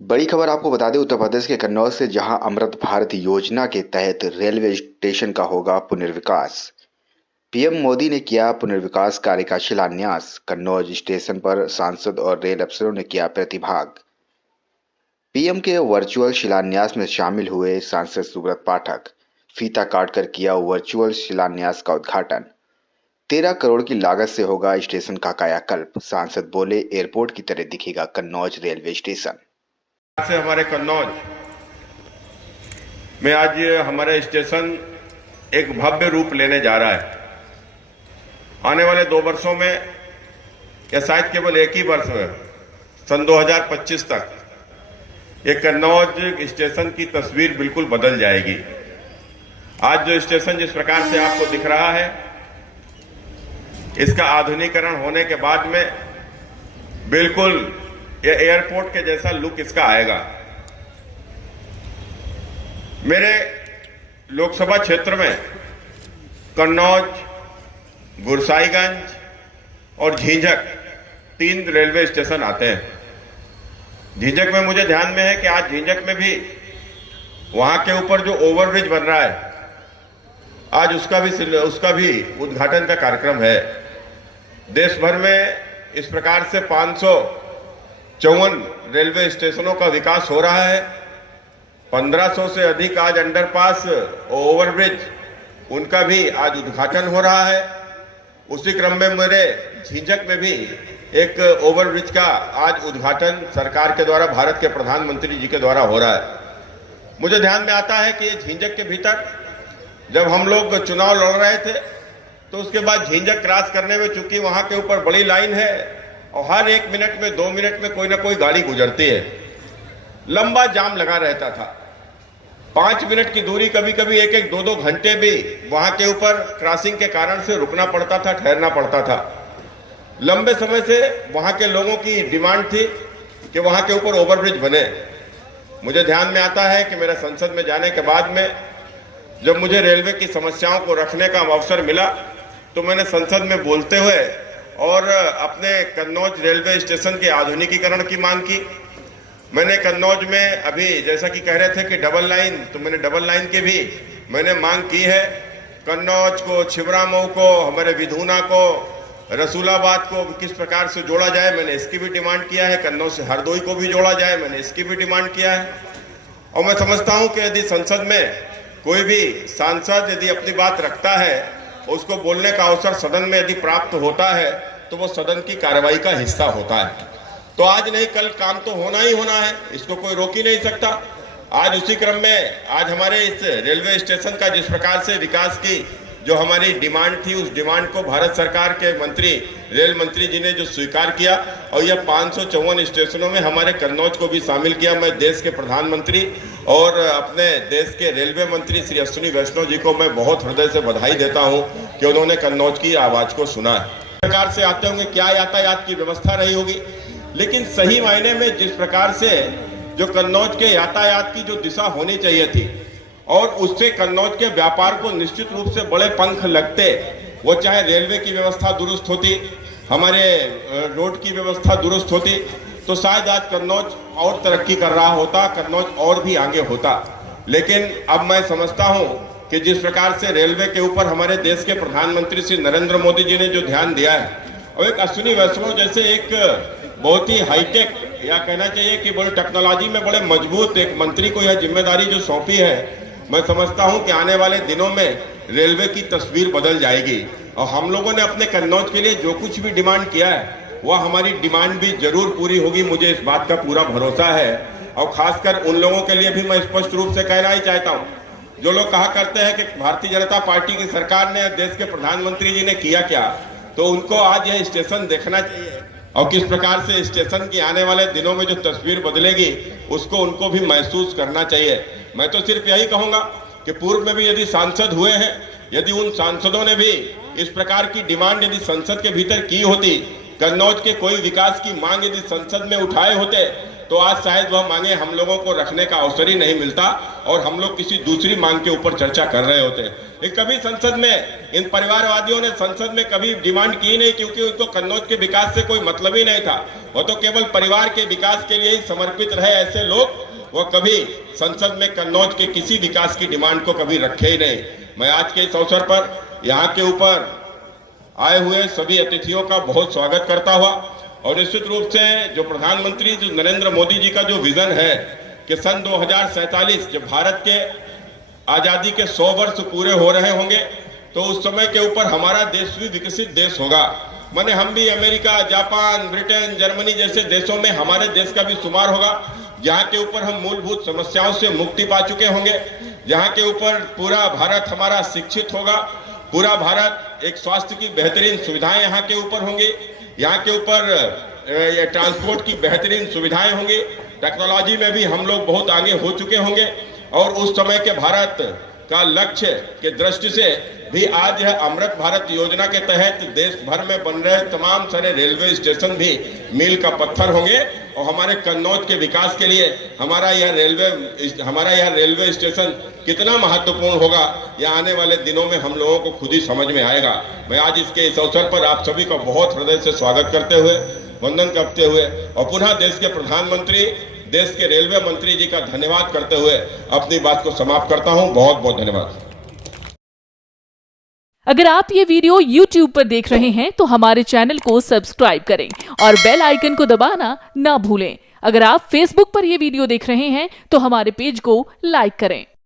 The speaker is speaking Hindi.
बड़ी खबर आपको बता दें उत्तर प्रदेश के कन्नौज से जहां अमृत भारत योजना के तहत रेलवे स्टेशन का होगा पुनर्विकास। पीएम मोदी ने किया पुनर्विकास कार्य का शिलान्यास। कन्नौज स्टेशन पर सांसद और रेल अफसरों ने किया प्रतिभाग। पीएम के वर्चुअल शिलान्यास में शामिल हुए सांसद सुब्रत पाठक। फीता काटकर किया वर्चुअल शिलान्यास का उद्घाटन। 13 करोड़ की लागत से होगा स्टेशन का कायाकल्प। सांसद बोले एयरपोर्ट की तरह दिखेगा कन्नौज रेलवे स्टेशन। से हमारे कन्नौज में आज हमारा स्टेशन एक भव्य रूप लेने जा रहा है। आने वाले 2 वर्षों में या शायद केवल एक ही वर्ष में सन 2025 तक ये कन्नौज स्टेशन की तस्वीर बिल्कुल बदल जाएगी। आज जो स्टेशन जिस प्रकार से आपको दिख रहा है, इसका आधुनिकीकरण होने के बाद में बिल्कुल ये एयरपोर्ट के जैसा लुक इसका आएगा। मेरे लोकसभा क्षेत्र में कन्नौज, गुरसाईगंज और झींझक 3 रेलवे स्टेशन आते हैं। झींझक में मुझे ध्यान में है कि आज झींझक में भी वहां के ऊपर जो ओवरब्रिज बन रहा है, आज उसका भी उद्घाटन का कार्यक्रम है। देश भर में इस प्रकार से 554 रेलवे स्टेशनों का विकास हो रहा है। 1500 से अधिक आज अंडरपास ओवरब्रिज, उनका भी आज उद्घाटन हो रहा है। उसी क्रम में मेरे झींझक में भी एक ओवरब्रिज का आज उद्घाटन सरकार के द्वारा, भारत के प्रधानमंत्री जी के द्वारा हो रहा है। मुझे ध्यान में आता है कि ये झींझक के भीतर जब हम लोग चुनाव लड़ रहे थे तो उसके बाद झींझक क्रॉस करने में, चूंकि वहां के ऊपर बड़ी लाइन है और हर 1 मिनट में 2 मिनट में कोई ना कोई गाड़ी गुजरती है, लंबा जाम लगा रहता था। 5 मिनट की दूरी कभी कभी 1-1, 2-2 घंटे भी वहां के ऊपर क्रॉसिंग के कारण से रुकना पड़ता था, ठहरना पड़ता था। लंबे समय से वहां के लोगों की डिमांड थी कि वहां के ऊपर ओवरब्रिज बने। मुझे ध्यान में आता है कि मेरा संसद में जाने के बाद में जब मुझे रेलवे की समस्याओं को रखने का अवसर मिला तो मैंने संसद में बोलते हुए और अपने कन्नौज रेलवे स्टेशन के आधुनिकीकरण की मांग की। मैंने कन्नौज में अभी जैसा कि कह रहे थे कि डबल लाइन, तो मैंने डबल लाइन की भी मैंने मांग की है। कन्नौज को, छिबरामऊ को, हमारे विधूना को, रसूलाबाद को किस प्रकार से जोड़ा जाए, मैंने इसकी भी डिमांड किया है। कन्नौज से हरदोई को भी जोड़ा जाए, मैंने इसकी भी डिमांड किया है। और मैं समझता हूं कि यदि संसद में कोई भी सांसद यदि अपनी बात रखता है, उसको बोलने का अवसर सदन में यदि प्राप्त होता है तो वो सदन की कार्रवाई का हिस्सा होता है। तो आज नहीं कल काम तो होना ही होना है, इसको कोई रोक ही नहीं सकता। आज उसी क्रम में आज हमारे इस रेलवे स्टेशन का जिस प्रकार से विकास की जो हमारी डिमांड थी, उस डिमांड को भारत सरकार के मंत्री, रेल मंत्री जी ने जो स्वीकार किया और यह 554 स्टेशनों में हमारे कन्नौज को भी शामिल किया। मैं देश के प्रधानमंत्री और अपने देश के रेलवे मंत्री श्री अश्विनी वैष्णव जी को मैं बहुत हृदय से बधाई देता हूं कि उन्होंने कन्नौज की आवाज को सुना है। प्रकार से आते होंगे, क्या यातायात की व्यवस्था रही होगी, लेकिन सही मायने में जिस प्रकार से जो कन्नौज के यातायात की जो दिशा होनी चाहिए थी और उससे कन्नौज के व्यापार को निश्चित रूप से बड़े पंख लगते, वो चाहे रेलवे की व्यवस्था दुरुस्त होती, हमारे रोड की व्यवस्था दुरुस्त होती, तो शायद आज कन्नौज और तरक्की कर रहा होता, कन्नौज और भी आगे होता। लेकिन अब मैं समझता हूं कि जिस प्रकार से रेलवे के ऊपर हमारे देश के प्रधानमंत्री श्री नरेंद्र मोदी जी ने जो ध्यान दिया है और एक अश्विनी वैष्णव जैसे एक बहुत ही हाईटेक, या कहना चाहिए कि बड़ी टेक्नोलॉजी में बड़े मजबूत एक मंत्री को यह जिम्मेदारी जो सौंपी है, मैं समझता हूं कि आने वाले दिनों में रेलवे की तस्वीर बदल जाएगी। और हम लोगों ने अपने कन्नौज के लिए जो कुछ भी डिमांड किया है वह हमारी डिमांड भी जरूर पूरी होगी, मुझे इस बात का पूरा भरोसा है। और खासकर उन लोगों के लिए भी मैं स्पष्ट रूप से कहना ही चाहता हूं जो लोग कहा करते हैं कि भारतीय जनता पार्टी की सरकार ने, देश के प्रधानमंत्री जी ने किया क्या, तो उनको आज यह स्टेशन देखना चाहिए और किस प्रकार से स्टेशन की आने वाले दिनों में जो तस्वीर बदलेगी उसको उनको भी महसूस करना चाहिए। मैं तो सिर्फ यही कहूंगा कि पूर्व में भी यदि सांसद हुए हैं, यदि उन सांसदों ने भी इस प्रकार की डिमांड यदि संसद के भीतर की होती, कन्नौज के कोई विकास की मांग यदि संसद में उठाए होते, तो आज शायद वह मांगे हम लोगों को रखने का अवसर ही नहीं मिलता और हम लोग किसी दूसरी मांग के ऊपर चर्चा कर रहे होते। लेकिन कभी संसद में इन परिवारवादियों ने संसद में कभी डिमांड की नहीं, क्योंकि उनको कन्नौज के विकास से कोई मतलब ही नहीं था। वो तो केवल परिवार के विकास के लिए ही समर्पित रहे ऐसे लोग, वो कभी संसद में कन्नौज के किसी विकास की डिमांड को कभी रखे ही नहीं। मैं आज के इस अवसर पर यहाँ के ऊपर आए हुए सभी अतिथियों का बहुत स्वागत करता हुआ और निश्चित रूप से जो प्रधानमंत्री जो नरेंद्र मोदी जी का जो विजन है कि सन 2047 जब भारत के आजादी के 100 वर्ष पूरे हो रहे होंगे तो उस समय के ऊपर हमारा देश भी विकसित देश होगा। माने हम भी अमेरिका, जापान, ब्रिटेन, जर्मनी जैसे देशों में हमारे देश का भी शुमार होगा, जहाँ के ऊपर हम मूलभूत समस्याओं से मुक्ति पा चुके होंगे, जहाँ के ऊपर पूरा भारत हमारा शिक्षित होगा, पूरा भारत एक स्वास्थ्य की बेहतरीन सुविधाएं यहाँ के ऊपर होंगी, यहाँ के ऊपर ट्रांसपोर्ट की बेहतरीन सुविधाएं होंगी, टेक्नोलॉजी में भी हम लोग बहुत आगे हो चुके होंगे और उस समय के भारत का लक्ष्य के दृष्टि से भी आज यह अमृत भारत योजना के तहत देश भर में बन रहे तमाम सारे रेलवे स्टेशन भी मील का पत्थर होंगे और हमारे कन्नौज के विकास के लिए हमारा यह रेलवे स्टेशन कितना महत्वपूर्ण होगा यह आने वाले दिनों में हम लोगों को खुद ही समझ में आएगा। मैं आज इसके इस अवसर पर आप सभी का बहुत हृदय से स्वागत करते हुए, वंदन करते हुए और पुनः देश के प्रधानमंत्री, देश के रेलवे मंत्री जी का धन्यवाद करते हुए अपनी बात को समाप्त करता हूं। बहुत बहुत धन्यवाद। अगर आप ये वीडियो YouTube पर देख रहे हैं तो हमारे चैनल को सब्सक्राइब करें और बेल आइकन को दबाना ना भूलें। अगर आप Facebook पर ये वीडियो देख रहे हैं तो हमारे पेज को लाइक करें।